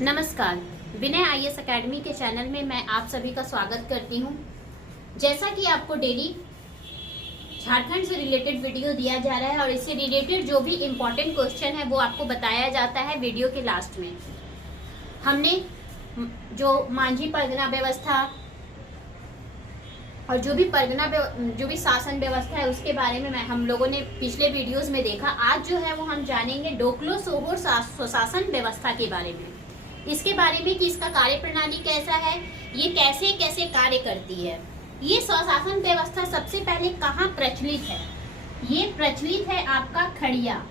नमस्कार, विनय IAS academy के channel में मैं आप सभी का स्वागत करती हूं। जैसा कि आपको डेली झारखंड से रिलेटेड वीडियो दिया जा रहा है और इससे रिलेटेड जो भी इम्पोर्टेंट क्वेश्चन है वो आपको बताया जाता है वीडियो के लास्ट में। हमने जो मांझी परगना व्यवस्था और जो भी शासन व्यवस्था है उसके बारे में हम लोगों ने पिछले वीडियोस में देखा। आज जो है वो हम जानेंगे डोकलो सोहोर स्वशासन व्यवस्था के बारे में। इसके बारे में कि इसका कार्य प्रणाली कैसा है, ये कैसे कैसे कार्य करती है। ये स्वशासन व्यवस्था सबसे पहले कहाँ प्रचलित है? ये प्रचलित है आपका खड़िया।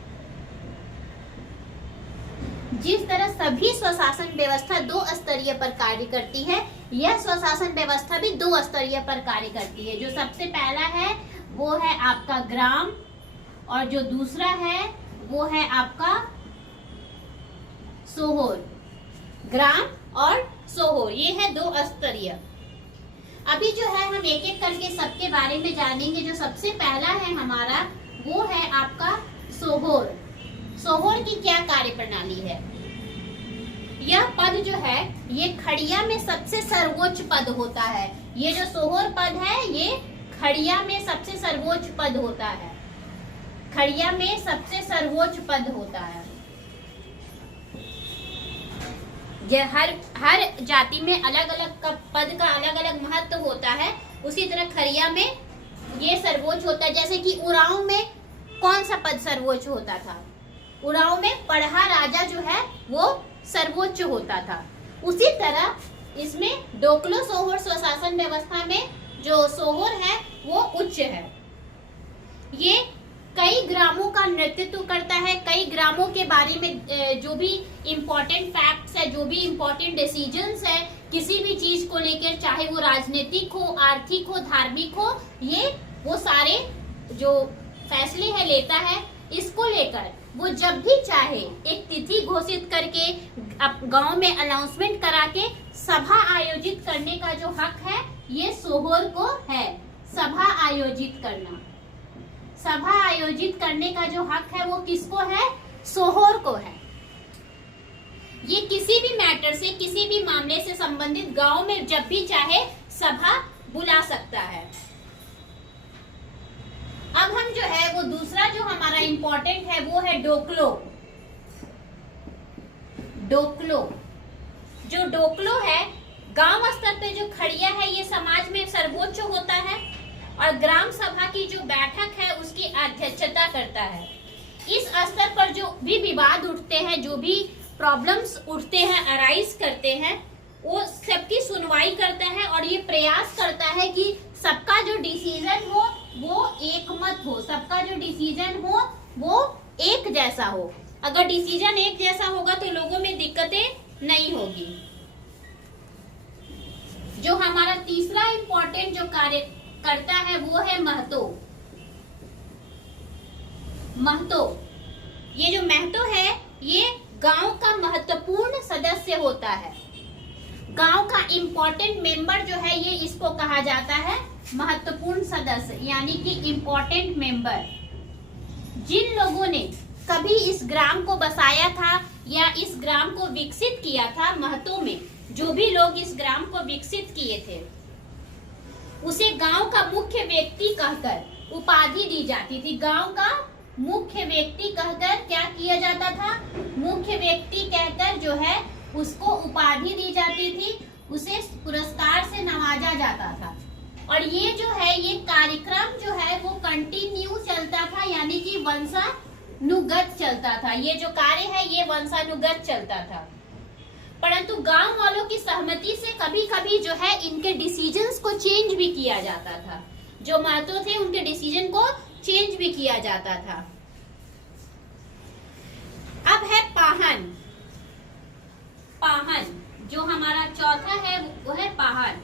जिस तरह सभी स्वशासन व्यवस्था 2 स्तरीय पर कार्य करती है, यह स्वशासन व्यवस्था भी 2 स्तरीय पर कार्य करती है। जो सबसे पहला है वो है आपका ग्राम और जो दूसरा है वो है आपका सोहोर। ग्राम और सोहोर ये है 2 स्तरीय। अभी जो है हम एक एक करके सबके बारे में जानेंगे। जो सबसे पहला है हमारा वो है आपका सोहोर। सोहोर की क्या कार्य प्रणाली है? यह पद जो है ये खड़िया में सबसे सर्वोच्च पद होता है। ये जो सोहोर पद है ये खड़िया में सबसे सर्वोच्च पद होता है। खड़िया में सबसे सर्वोच्च पद होता है। यह हर जाति में अलग अलग पद का अलग अलग महत्व होता है। उसी तरह खड़िया में ये सर्वोच्च होता है। जैसे कि उरांव में कौन सा पद सर्वोच्च होता था? उरांव में पढ़ा राजा जो है वो सर्वोच्च होता था। उसी तरह इसमें डोकलो सोहोर स्वशासन व्यवस्था में जो सोहोर है वो उच्च है। ये कई ग्रामों का नेतृत्व करता है। कई ग्रामों के बारे में जो भी इम्पोर्टेंट फैक्ट्स है, जो भी इम्पोर्टेंट डिसीजंस है किसी भी चीज को लेकर, चाहे वो राजनीतिक हो, आर्थिक हो, धार्मिक हो, ये वो सारे जो फैसले है लेता है। इसको लेकर वो जब भी चाहे एक तिथि घोषित करके गांव में अनाउंसमेंट करा के सभा आयोजित करने का जो हक है ये सोहोर को है। सभा आयोजित करना, सभा आयोजित करने का जो हक है वो किसको है? सोहोर को है। ये किसी भी मैटर से, किसी भी मामले से संबंधित गांव में जब भी चाहे सभा बुला सकता है। अब हम जो है वो दूसरा जो हमारा इंपॉर्टेंट है वो है डोकलो। डोकलो जो डोकलो है गांव स्तर पे जो खड़िया है ये समाज में सर्वोच्च होता है और ग्राम सभा की जो बैठक है उसकी अध्यक्षता करता है। इस स्तर पर जो भी विवाद उठते हैं, जो भी प्रॉब्लम्स उठते हैं, अराइज करते हैं, वो सबकी सुनवाई करता है और ये प्रयास करता है कि सबका जो डिसीजन हो वो एक मत हो, सबका जो डिसीजन हो वो एक जैसा हो। अगर डिसीजन एक जैसा होगा तो लोगों में दिक्कतें नहीं होगी। जो हमारा तीसरा इंपॉर्टेंट जो कार्य करता है वो है महतो। महतो, ये जो महतो है ये गांव का महत्वपूर्ण सदस्य होता है। गांव का इंपॉर्टेंट मेंबर जो है ये इसको कहा जाता है महत्वपूर्ण सदस्य, यानी कि इंपॉर्टेंट मेंबर। जिन लोगों ने कभी इस ग्राम को बसाया था या इस ग्राम को विकसित किया था, महतो में जो भी लोग इस ग्राम को विकसित किए थे उसे गांव का मुख्य व्यक्ति कहकर उपाधि दी जाती थी। गांव का मुख्य व्यक्ति कहकर क्या किया जाता था? मुख्य व्यक्ति कहकर जो है उसको उपाधि दी जाती थी, उसे पुरस्कार से नवाजा जाता था। और ये जो है ये कार्यक्रम जो है वो कंटिन्यू चलता था, यानी कि वंशानुगत चलता था। ये जो कार्य है ये वंशानुगत चलता था। परंतु गांव वालों की सहमति से कभी कभी जो है इनके डिसीजंस को चेंज भी किया जाता था। जो महतो थे उनके डिसीजन को चेंज भी किया जाता था। अब है पाहन। पाहन जो हमारा चौथा है वो है पाहन।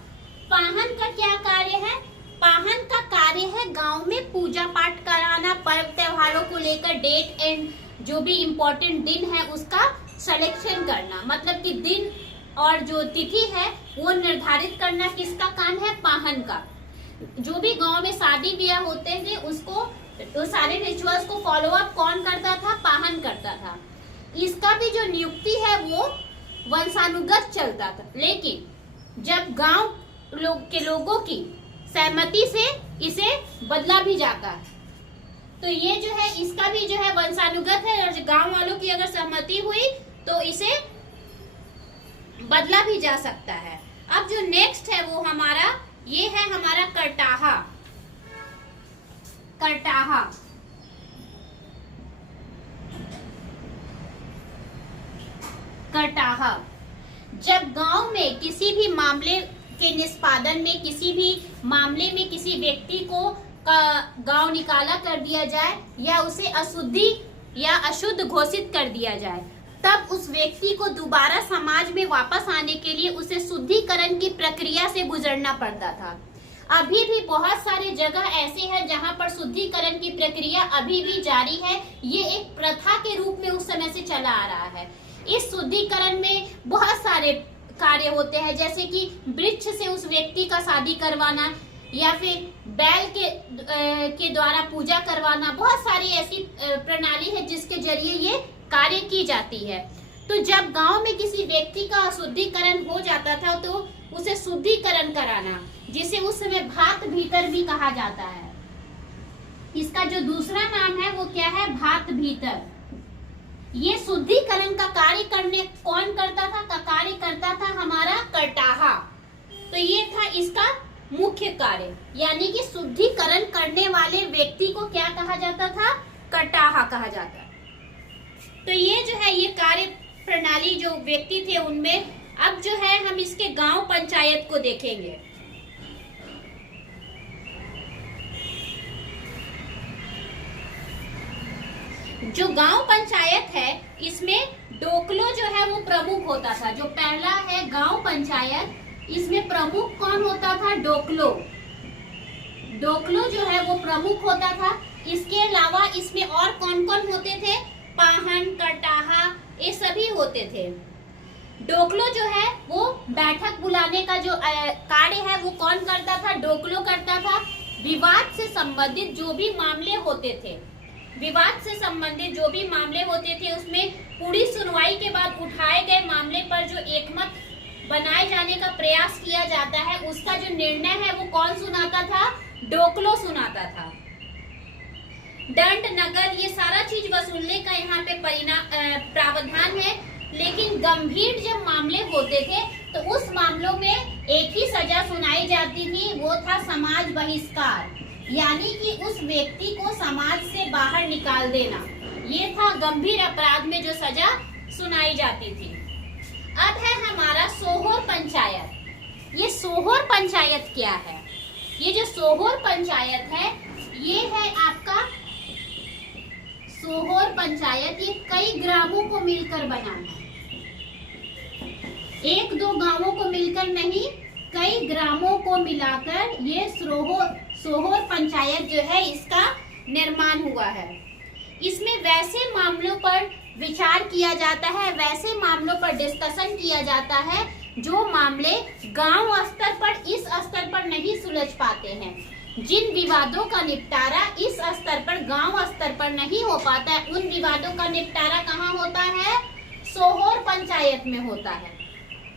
पाहन का क्या कार्य है? पाहन का कार्य है गांव में पूजा पाठ कराना, पर्व त्योहारों को लेकर डेट एंड जो भी इम्पोर्टेंट दिन है उसका सिलेक्शन करना। मतलब कि दिन और जो तिथि है वो निर्धारित करना किसका काम है? पाहन का। जो भी गांव में शादी ब्याह होते थे उसको तो सारे रिचुअल्स को फॉलो अप कौन करता था? पाहन करता था। इसका भी जो नियुक्ति है वो वंशानुगत चलता था, लेकिन जब गांव के लोगों की सहमति से इसे बदला भी जाता है, तो ये जो है इसका भी जो है वंशानुगत है, और गांव वालों की अगर सहमति हुई तो इसे बदला भी जा सकता है। अब जो नेक्स्ट है वो हमारा ये है हमारा करटाहा। करटाहा करटाहा जब गांव में किसी भी मामले के निष्पादन में, किसी भी मामले में किसी व्यक्ति को गांव निकाला कर दिया जाए या उसे अशुद्धि या अशुद्ध घोषित कर दिया जाए, तब उस व्यक्ति को दोबारा समाज में वापस आने के लिए उसे शुद्धिकरण की प्रक्रिया से गुजरना पड़ता था। अभी भी बहुत सारे जगह ऐसे हैं जहां पर शुद्धिकरण की प्रक्रिया अभी भी जारी है। ये एक प्रथा के रूप में उस समय से चला आ रहा है। इस शुद्धिकरण में बहुत सारे कार्य होते हैं, जैसे कि वृक्ष से उस व्यक्ति का शादी करवाना या फिर बैल के द्वारा पूजा करवाना। बहुत सारी ऐसी प्रणाली है जिसके जरिए ये कार्य की जाती है। तो जब गांव में किसी व्यक्ति का अशुद्धिकरण हो जाता था तो उसे शुद्धिकरण कराना, जिसे उस समय भात भीतर भी कहा जाता है। इसका जो दूसरा नाम है वो क्या है? भात भीतर। ये शुद्धिकरण का कार्य करने कौन करता था? का कार्य करता था हमारा करटाहा। तो ये था इसका मुख्य कार्य, यानी कि शुद्धिकरण करने वाले व्यक्ति को क्या कहा जाता था? करटाहा कहा जाता। तो ये जो है ये कार्य प्रणाली जो व्यक्ति थे उनमें। अब जो है हम इसके गांव पंचायत को देखेंगे। जो गांव पंचायत है इसमें डोकलो जो है वो प्रमुख होता था। जो पहला है गांव पंचायत, इसमें प्रमुख कौन होता था? डोकलो। डोकलो जो है वो प्रमुख होता था। इसके अलावा इसमें और कौन कौन होते थे? पाहन, करटाहा, ये सभी होते थे। डोकलो जो है वो बैठक बुलाने का जो कार्य है वो कौन करता था? डोकलो करता था। विवाद से संबंधित जो भी मामले होते थे, विवाद से संबंधित जो भी मामले होते थे उसमें पूरी सुनवाई के बाद उठाए गए मामले पर जो एकमत बनाए जाने का प्रयास किया जाता है, उसका जो निर्णय है वो कौन सुनाता था? डोकलो सुनाता था। दंड, नगद, ये सारा चीज वसूलने का यहाँ पे प्रावधान है। लेकिन गंभीर जब मामले होते थे तो उस मामलों में एक ही सजा सुनाई जाती थी, वो था समाज बहिष्कार, यानी कि उस व्यक्ति को समाज से बाहर निकाल देना। ये था गंभीर अपराध में जो सजा सुनाई जाती थी। अब है हमारा सोहोर पंचायत। ये सोहोर पंचायत क्या है? ये जो सोहोर पंचायत है ये है आपका सोहोर पंचायत। ये कई ग्रामों को मिलकर बना है, एक दो गांवों को मिलकर नहीं, कई ग्रामों को मिलाकर ये सोहोर पंचायत जो है इसका निर्माण हुआ है। इसमें वैसे मामलों पर विचार किया जाता है, वैसे मामलों पर डिस्कशन किया जाता है जो मामले गांव स्तर पर, इस स्तर पर नहीं सुलझ पाते हैं। जिन विवादों का निपटारा इस स्तर पर, गांव स्तर पर नहीं हो पाता है, उन विवादों का निपटारा कहाँ होता है? सोहोर पंचायत में होता है।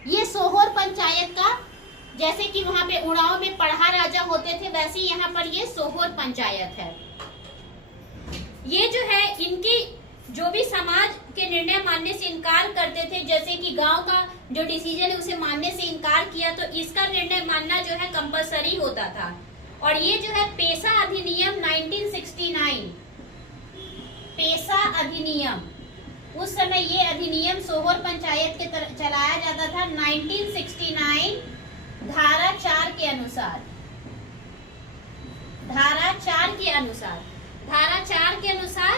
ये सोहोर पंचायत का, जैसे कि वहां पे उड़ाव में पढ़ा राजा होते थे, वैसे यहाँ पर ये सोहोर पंचायत है। ये जो है इनकी जो भी समाज के निर्णय मानने से इनकार करते थे, जैसे कि गांव का जो डिसीजन है उसे मानने से इनकार किया, तो इसका निर्णय मानना जो है कंपलसरी होता था। और ये जो है पेशा अधिनियम 1969, पेशा अधिनियम, उस समय ये अधिनियम सोहोर पंचायत के तरफ चलाया जाता था 1969 धारा 4 के अनुसार। धारा 4 के अनुसार, धारा 4 के अनुसार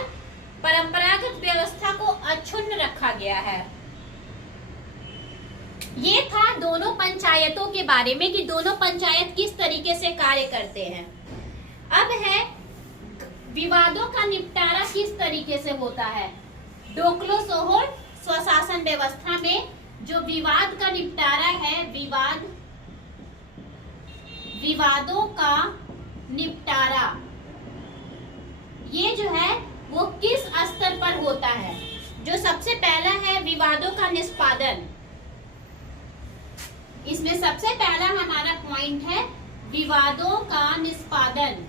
परंपरागत व्यवस्था को अक्षुण्ण रखा गया है। ये था दोनों पंचायतों के बारे में कि दोनों पंचायत किस तरीके से कार्य करते हैं। अब है विवादों का निपटारा किस तरीके से होता है। डोकलो सोहोर स्वशासन व्यवस्था में जो विवाद का निपटारा है, विवादों का निपटारा, ये जो है वो किस स्तर पर होता है। जो सबसे पहला है विवादों का निष्पादन। इसमें सबसे पहला हमारा पॉइंट है विवादों का निष्पादन।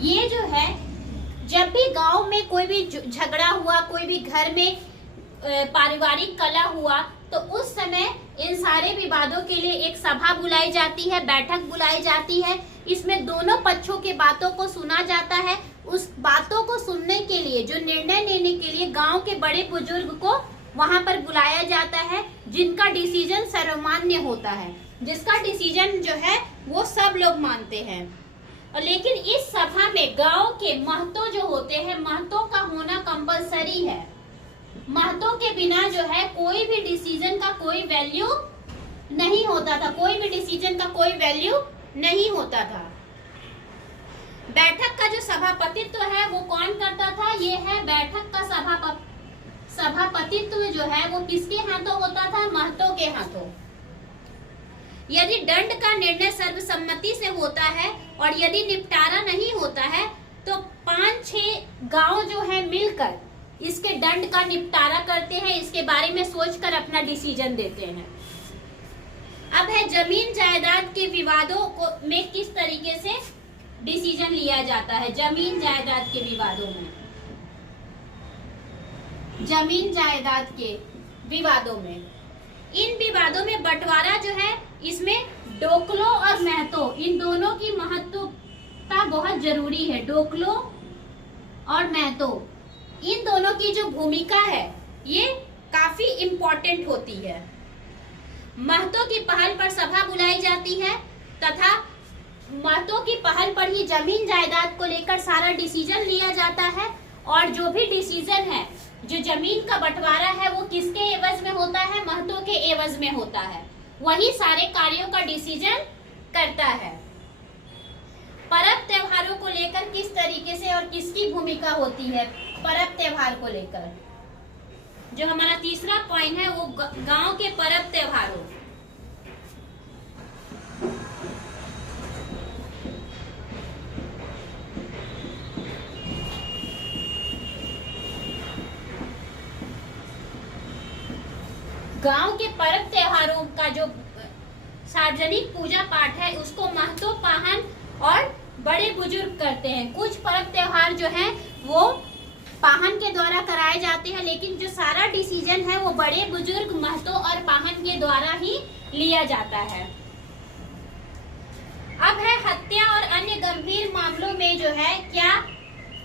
ये जो है, जब भी गांव में कोई भी झगड़ा हुआ, कोई भी घर में पारिवारिक कलह हुआ, तो उस समय इन सारे विवादों के लिए एक सभा बुलाई जाती है, बैठक बुलाई जाती है। इसमें दोनों पक्षों के बातों को सुना जाता है। उस बातों को सुनने के लिए, जो निर्णय लेने के लिए गांव के बड़े बुजुर्ग को वहां पर बुलाया जाता है, जिनका डिसीजन सर्वमान्य होता है, जिसका डिसीजन जो है वो सब लोग मानते हैं। और लेकिन इस सभा में गांव के महतो जो होते हैं, महतों का होना कंपलसरी है। महतों के बिना जो है कोई भी डिसीजन का कोई वैल्यू नहीं होता था, कोई भी डिसीजन का कोई वैल्यू नहीं होता था। बैठक का जो सभापतित्व है वो कौन करता था? ये है बैठक का सभापतित्व जो है वो किसके हाथों होता था? महतों के हाथों। यदि दंड का निर्णय सर्वसम्मति से होता है और यदि निपटारा नहीं होता है तो 5-6 गांव जो है मिलकर इसके दंड का निपटारा करते हैं, इसके बारे में सोचकर अपना डिसीजन देते हैं। अब है जमीन जायदाद के विवादों को में किस तरीके से डिसीजन लिया जाता है। जमीन जायदाद के विवादों में, जमीन जायदाद के विवादों में, इन विवादों में बंटवारा जो है, इसमें डोकलो और महतो, इन दोनों की महत्वता बहुत जरूरी है। डोकलो और महतो, इन दोनों की जो भूमिका है ये काफी इम्पोर्टेंट होती है। महतो की पहल पर सभा बुलाई जाती है तथा महतो की पहल पर ही जमीन जायदाद को लेकर सारा डिसीजन लिया जाता है। और जो भी डिसीजन है, जो जमीन का बंटवारा है, वो किसके एवज में होता है? महतो के एवज में होता है। वही सारे कार्यों का डिसीजन करता है। पर्व त्योहारों को लेकर किस तरीके से और किसकी भूमिका होती है? पर्व त्योहार को लेकर जो हमारा तीसरा पॉइंट है वो गांव के पर्व त्योहारों। गांव के पर्व त्योहारों का जो सार्वजनिक पूजा पाठ है उसको महतो, पाहन और बड़े बुजुर्ग करते हैं। कुछ पर्व त्योहार जो हैं वो पाहन के द्वारा कराए जाते हैं, लेकिन जो सारा डिसीजन है वो बड़े बुजुर्ग, महतो और पाहन के द्वारा ही लिया जाता है। अब है हत्या और अन्य गंभीर मामलों में जो है क्या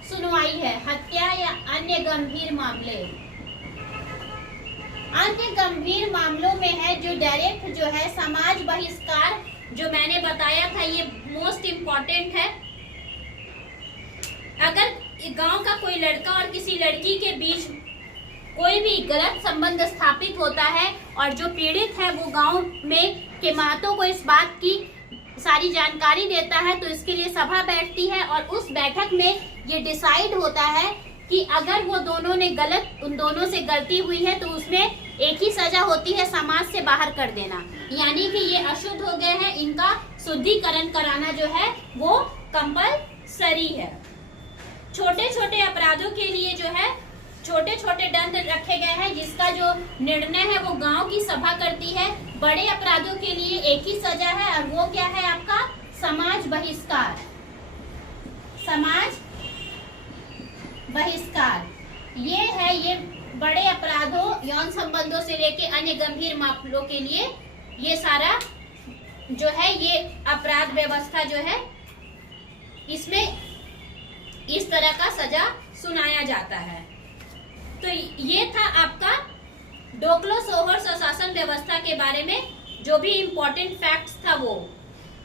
सुनवाई है। हत्या या अन्य गंभीर मामले, अन्य गंभीर मामलों में है जो डायरेक्ट जो है समाज बहिष्कार, जो मैंने बताया था ये मोस्ट इम्पोर्टेंट है। अगर गांव का कोई लड़का और किसी लड़की के बीच कोई भी गलत संबंध स्थापित होता है और जो पीड़ित है वो गांव में के महतों को इस बात की सारी जानकारी देता है, तो इसके लिए सभा बैठती है और उस बैठक में ये डिसाइड होता है कि अगर वो दोनों ने उन दोनों से गलती हुई है तो उसमें एक ही सजा होती है, समाज से बाहर कर देना। यानी कि ये अशुद्ध हो गए हैं, इनका शुद्धिकरण कराना जो है वो कंपलसरी है। छोटे छोटे अपराधों के लिए जो है छोटे छोटे दंड रखे गए हैं, जिसका जो निर्णय है वो गांव की सभा करती है। बड़े अपराधों के लिए एक ही सजा है और वो क्या है आपका? समाज बहिष्कार। समाज बहिष्कार ये है, ये बड़े अपराधों, यौन संबंधों से लेके अन्य गंभीर मामलों के लिए ये सारा जो है ये अपराध व्यवस्था जो है इसमें इस तरह का सजा सुनाया जाता है। तो ये था आपका डोकलो सोहर स्वशासन व्यवस्था के बारे में जो भी इम्पोर्टेंट फैक्ट्स था वो।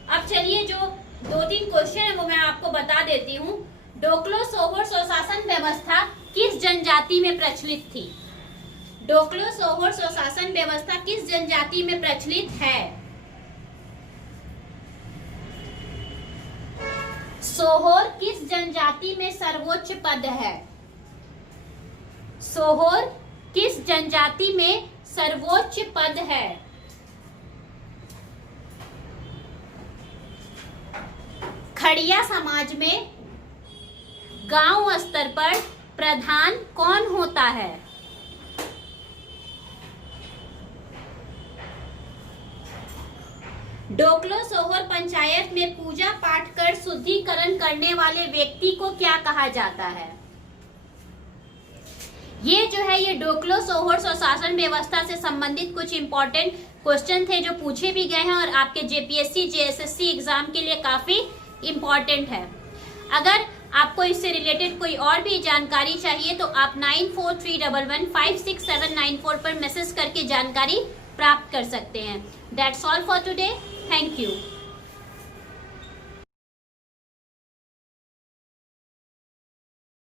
अब चलिए जो 2-3 क्वेश्चन है वो मैं आपको बता देती हूँ। डोकलो सोहर स्वशासन व्यवस्था किस जनजाति में प्रचलित थी? डोकलो सोहर स्वशासन व्यवस्था किस जनजाति में प्रचलित है? सोहोर किस जनजाति में सर्वोच्च पद है? सोहोर किस जनजाति में सर्वोच्च पद है? खड़िया समाज में गांव स्तर पर प्रधान कौन होता है? डोकलो सोहर पंचायत में पूजा पाठ कर शुद्धिकरण करने वाले व्यक्ति को क्या कहा जाता है? ये जो है ये डोकलो सोहर स्वशासन व्यवस्था से संबंधित कुछ इंपॉर्टेंट क्वेश्चन थे जो पूछे भी गए हैं और आपके जेपीएससी जेएसएससी एग्जाम के लिए काफी इंपॉर्टेंट है। अगर आपको इससे रिलेटेड कोई और भी जानकारी चाहिए तो आप 9431156794 पर मैसेज करके जानकारी प्राप्त कर सकते हैं। That's all for today. Thank you.